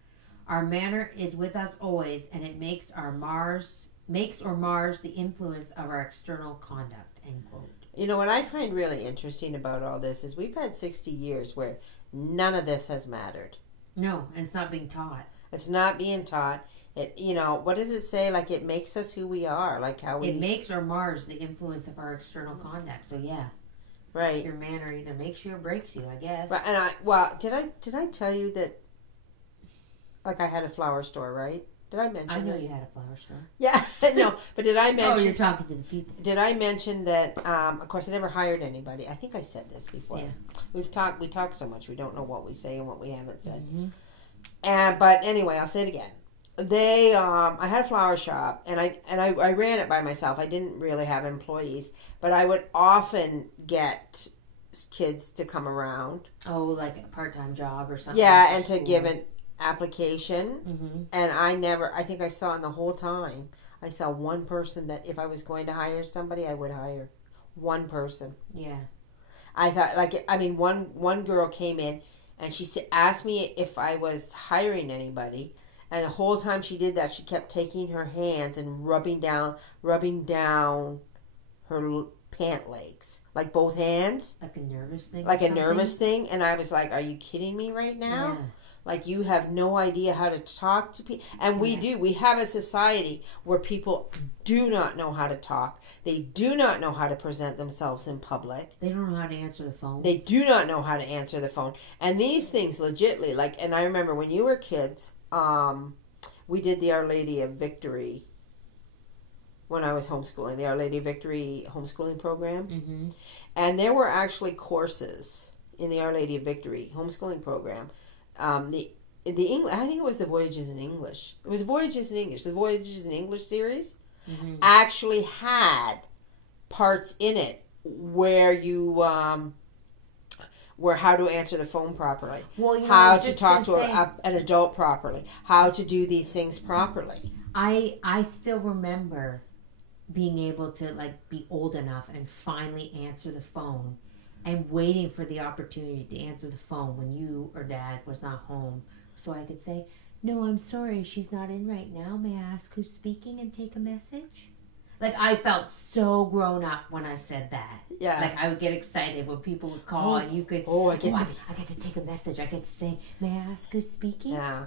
Our manner is with us always, and it makes or mars the influence of our external conduct, end quote. You know, what I find really interesting about all this is we've had 60 years where none of this has mattered. No, and it's not being taught. It's not being taught. It, you know, what does it say? Like, it makes us who we are, like how we... It makes or mars the influence of our external conduct, so yeah. Right. Your manner either makes you or breaks you, I guess. Right, and did I tell you that, like, I had a flower store, right? Did I mention I know this? you had a flower store. Yeah, no, but did I mention... Oh, you're talking to the people. Did I mention that, of course, I never hired anybody. I think I said this before. Yeah. We talk so much, we don't know what we say and what we haven't said. Mm-hmm. But anyway, I'll say it again. I had a flower shop, and I ran it by myself. I didn't really have employees, but I would often get kids to come around. Oh, like a part-time job or something. Yeah, and to give an application. Mm-hmm. And I think I saw in the whole time, I saw one person that if I was going to hire somebody, I would hire. One person. Yeah. I thought, one girl came in, and she asked me if I was hiring anybody. And the whole time she did that, she kept taking her hands and rubbing down her pant legs. Like both hands. Like a nervous thing? Like a nervous thing. And I was like, are you kidding me right now? Yeah. Like, you have no idea how to talk to people. And we do. We have a society where people do not know how to talk. They do not know how to present themselves in public. They don't know how to answer the phone. They do not know how to answer the phone. And these things legitly, like, and I remember when you were kids... we did the Our Lady of Victory when I was homeschooling, the Our Lady of Victory homeschooling program. Mm-hmm. And there were actually courses in the Our Lady of Victory homeschooling program. The English, I think it was the Voyages in English. It was Voyages in English. The Voyages in English series actually had parts in it where you... where how to answer the phone properly, how to talk to an adult properly, how to do these things properly. I still remember being able to be old enough and finally answer the phone, and waiting for the opportunity to answer the phone when you or Dad was not home, so I could say, "No, I'm sorry, she's not in right now. May I ask who's speaking and take a message?" Like, I felt so grown up when I said that. Yeah. Like, I would get excited when people would call and you could... I get to take a message. I get to say, "May I ask who's speaking?" Yeah.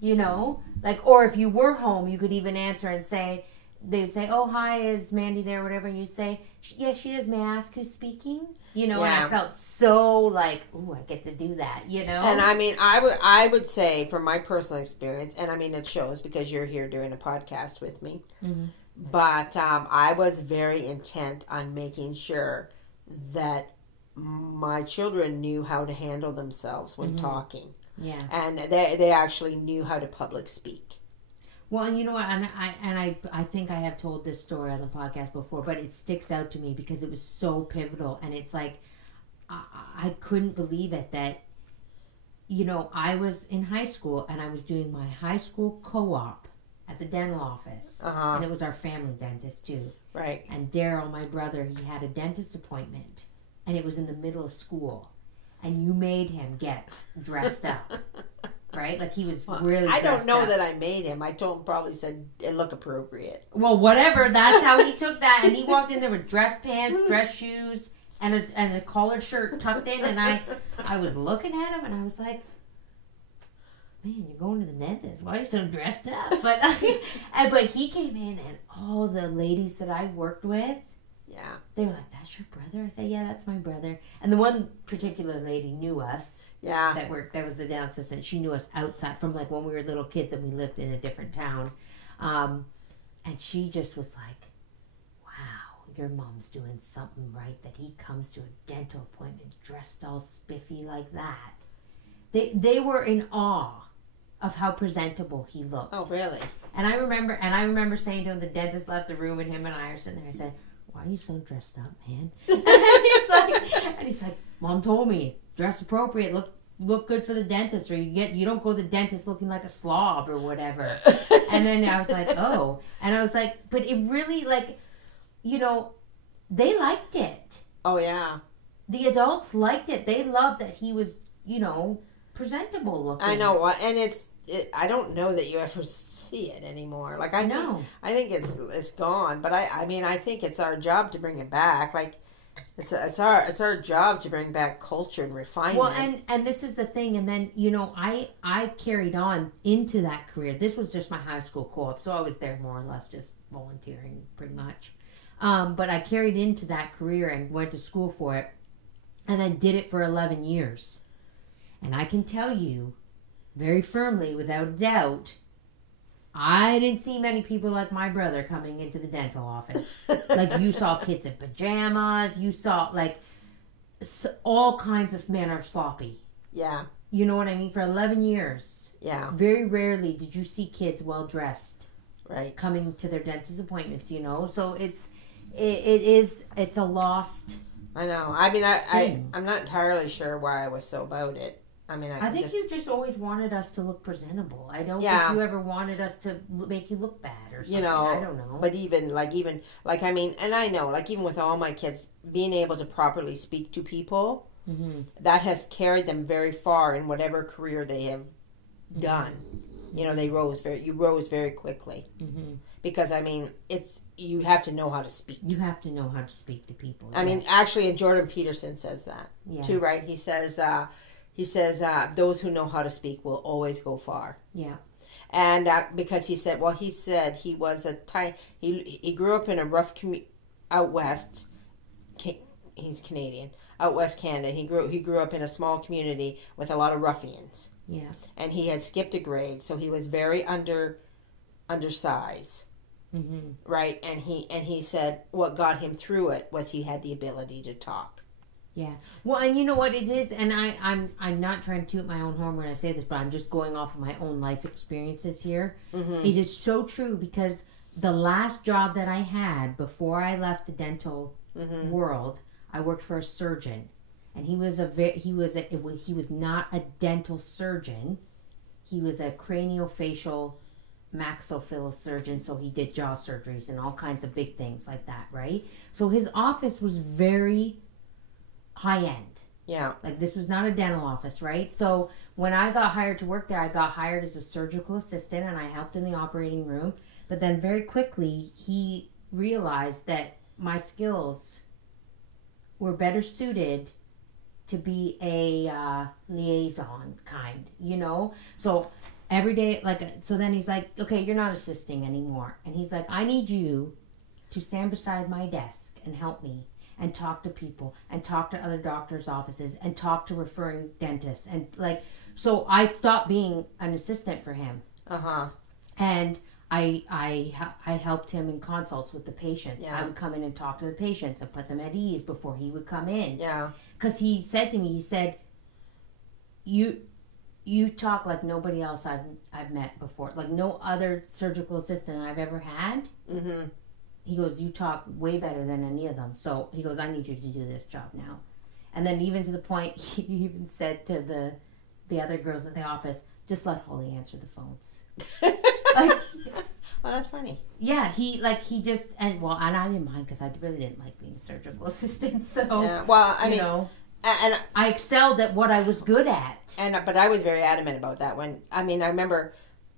You know? Like, or if you were home, you could even answer and say... They would say, "Oh, hi, is Mandy there?" or whatever. And you'd say, "Yes, she is. May I ask who's speaking?" You know, and I felt so like, ooh, I get to do that, you know? And I mean, I would say from my personal experience, and I mean, it shows because you're here doing a podcast with me. Mm-hmm. But I was very intent on making sure that my children knew how to handle themselves when talking. Yeah. And they actually knew how to public speak. Well, and you know what, and I think I have told this story on the podcast before, but it sticks out to me because it was so pivotal, and it's like, I couldn't believe it that, you know, I was in high school, and I was doing my high school co-op at the dental office, and it was our family dentist, too. Right. And Daryl, my brother, he had a dentist appointment, and it was in the middle of school, and you made him get dressed up. right? Like he was really. I don't know up. that I made him. I told him probably said it looked appropriate. Well, whatever. That's how he took that, and he walked in there with dress pants, dress shoes, and a collared shirt tucked in, and I was looking at him, and I was like, man, you're going to the dentist. Why are you so dressed up? But but he came in, and all the ladies that I worked with, yeah, they were like, "That's your brother?" I said, "Yeah, that's my brother." And the one particular lady knew us. Yeah, that was the dental assistant. She knew us outside from like when we were little kids and we lived in a different town, and she just was like, "Wow, your mom's doing something right. That he comes to a dental appointment dressed all spiffy like that." They were in awe of how presentable he looked. Oh, really? And I remember saying to him, the dentist left the room, and him and I are sitting there. I said, "Why are you so dressed up, man?" and he's like, "Mom told me, dress appropriate, look good for the dentist, or you don't go to the dentist looking like a slob or whatever." And then I was like, "Oh," and I was like, but it really, like, you know, they liked it. Oh yeah, the adults liked it. They loved that he was, you know, presentable looking. I know, and I don't know that you ever see it anymore. Like I think it's gone. But I mean, I think it's our job to bring it back. Like it's our job to bring back culture and refinement. Well, and this is the thing. And then, you know, I carried on into that career. This was just my high school co-op, so I was there more or less just volunteering, pretty much. But I carried into that career and went to school for it, and then did it for 11 years. And I can tell you, very firmly, without a doubt, I didn't see many people like my brother coming into the dental office. Like, you saw kids in pajamas. You saw, like, all kinds of manner of sloppy. Yeah. You know what I mean? For 11 years. Yeah. Very rarely did you see kids well-dressed. Right. Coming to their dentist appointments, you know? So it's a lost... I know. I mean, I'm not entirely sure why I was so about it. I mean, I think you just always wanted us to look presentable. I don't think you ever wanted us to make you look bad or something. You know, I don't know. But even I mean, and I know, like, even with all my kids, being able to properly speak to people, that has carried them very far in whatever career they have done. You know, you rose very quickly. Because, I mean, you have to know how to speak. You have to know how to speak to people. I mean, actually, and Jordan Peterson says that, too, right? He says, those who know how to speak will always go far. Yeah. And because he said he was he grew up in a rough out west. He's Canadian. Out west Canada. He grew up in a small community with a lot of ruffians. Yeah. And he had skipped a grade, so he was very undersized. Right? And he said what got him through it was he had the ability to talk. Yeah. Well, and you know what it is, and I'm not trying to toot my own horn when I say this, but I'm just going off of my own life experiences here. It is so true, because the last job that I had before I left the dental world, I worked for a surgeon, and he was not a dental surgeon. He was a craniofacial maxillofacial surgeon, so he did jaw surgeries and all kinds of big things like that, right? So his office was very high end. Yeah. Like, this was not a dental office, right? So when I got hired to work there, I got hired as a surgical assistant, and I helped in the operating room. But then very quickly, he realized that my skills were better suited to be a liaison kind, you know? So every day, so then he's like, okay, you're not assisting anymore. And he's like, I need you to stand beside my desk and help me and talk to people and talk to other doctors' offices and talk to referring dentists. And so I stopped being an assistant for him. And I helped him in consults with the patients. I would come in and talk to the patients and put them at ease before he would come in. Yeah. Because he said to me, he said, you talk like nobody else I've met before. Like no other surgical assistant I've ever had. He goes, you talk way better than any of them. So he goes, I need you to do this job now. And then even to the point, he even said to the other girls at the office, just let Holly answer the phones. Well, that's funny. Yeah, he just, and I didn't mind, because I really didn't like being a surgical assistant. So, yeah. Well, I mean, And I excelled at what I was good at. But I was very adamant about that. I remember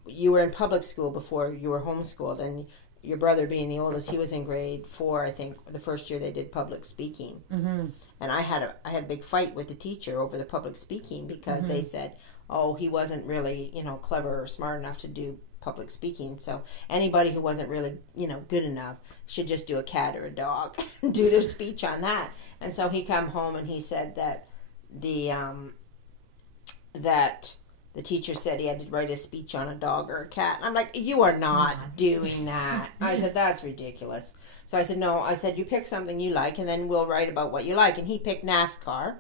you were in public school before you were homeschooled, and your brother being the oldest, he was in grade 4, I think, the first year they did public speaking. Mm-hmm. And I had a big fight with the teacher over the public speaking because they said, oh, he wasn't really, clever or smart enough to do public speaking. So anybody who wasn't really, good enough should just do a cat or a dog and do their speech on that. And so he come home and he said that the teacher said he had to write a speech on a dog or a cat. And I'm like, you are not doing that. I said, that's ridiculous. So I said, no. I said, you pick something you like, and then we'll write about what you like. And he picked NASCAR.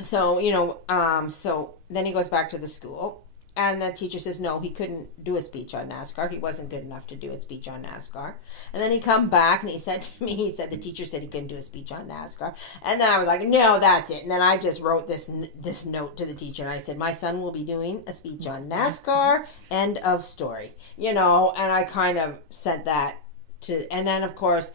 So, so then he goes back to the school. And the teacher says, no, he couldn't do a speech on NASCAR. He wasn't good enough to do a speech on NASCAR. And then he come back and he said to me, the teacher said he couldn't do a speech on NASCAR. And then I was like, no, that's it. And then I just wrote this note to the teacher. And I said, my son will be doing a speech on NASCAR, end of story. And I kind of sent that and then, of course,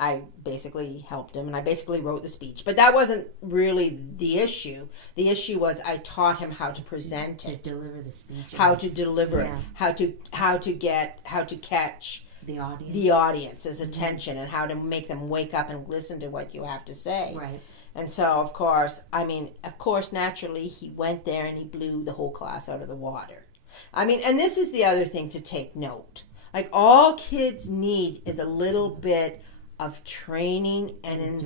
I basically helped him, and I basically wrote the speech. But that wasn't really the issue. The issue was I taught him how to present it, to deliver the speech, how to deliver it, how to catch the audience's attention, and how to make them wake up and listen to what you have to say. Right. And so, of course, naturally, he went there and he blew the whole class out of the water. And this is the other thing to take note. Like, all kids need is a little bit of training and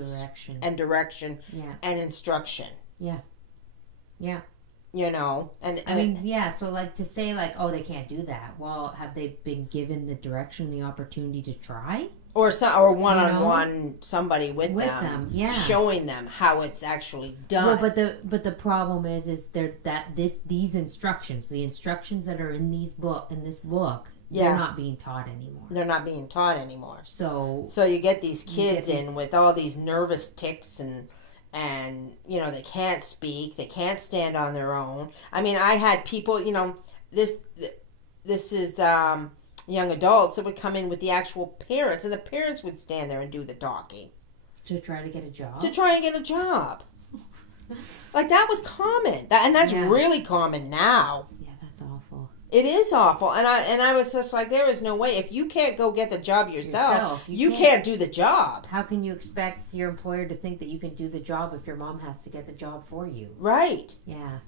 direction and instruction. Yeah. Yeah. So like to say like, oh, they can't do that. Well, have they been given the direction, the opportunity to try? Or one-on-one somebody with them, showing them how it's actually done. Well, but the problem is these instructions, the instructions that are in this book, they're not being taught anymore. They're not being taught anymore. So you get these kids in with all these nervous tics and they can't speak, they can't stand on their own. I had people, this is young adults that would come in with the actual parents, and the parents would stand there and do the talking. To try to get a job? To try and get a job. Like, that was common. And that's really common now. Yeah, that's awful. It is awful. And I was just like, there is no way. If you can't go get the job yourself you can't do the job. How can you expect your employer to think that you can do the job if your mom has to get the job for you? Right. Yeah.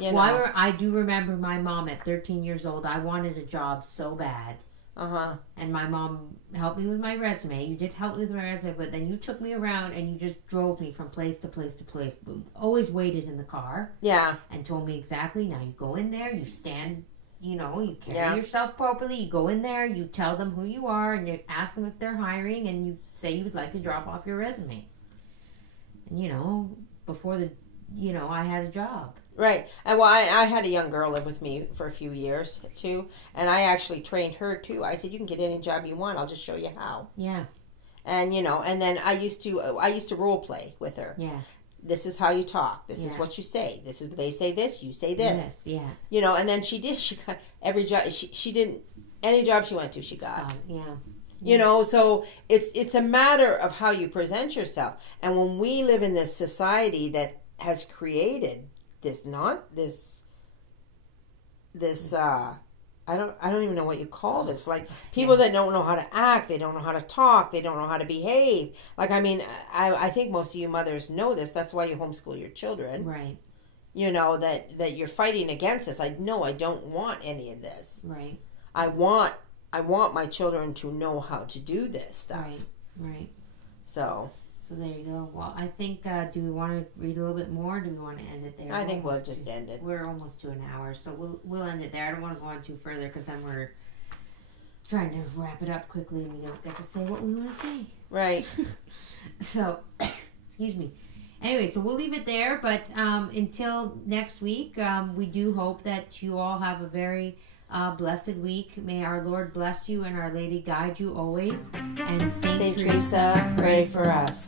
I do remember my mom at 13 years old. I wanted a job so bad. And my mom helped me with my resume. You did help me with my resume, but then you took me around and you just drove me from place to place to place. Always waited in the car. Yeah. And told me exactly, now you go in there, you stand, you carry yourself properly. You go in there, you tell them who you are, and you ask them if they're hiring, and you say you would like to drop off your resume. And, before I had a job. Right. And I had a young girl live with me for a few years too, and I actually trained her too. I said, you can get any job you want. I'll just show you how. Yeah. And and then I used to role play with her. Yeah. This is how you talk. This is what you say. This is they say this. You say this. Yes. Yeah. And then she got every job. She didn't any job she went to. She got. Yeah. So it's a matter of how you present yourself. And when we live in this society that has created this I don't even know what you call this. Like, people that don't know how to act, they don't know how to talk, they don't know how to behave. Like, I think most of you mothers know this. That's why you homeschool your children. Right. That you're fighting against this. I don't want any of this. Right. I want my children to know how to do this stuff. Right. So there you go. Well, I think, do we want to read a little bit more, or do we want to end it there? I think we'll just end it. We're almost to an hour, so we'll end it there. I don't want to go on too further, because then we're trying to wrap it up quickly, and we don't get to say what we want to say. Right. So, excuse me. Anyway, so we'll leave it there, but until next week, we do hope that you all have a very blessed week. May our Lord bless you and Our Lady guide you always. And Saint Teresa, pray for us.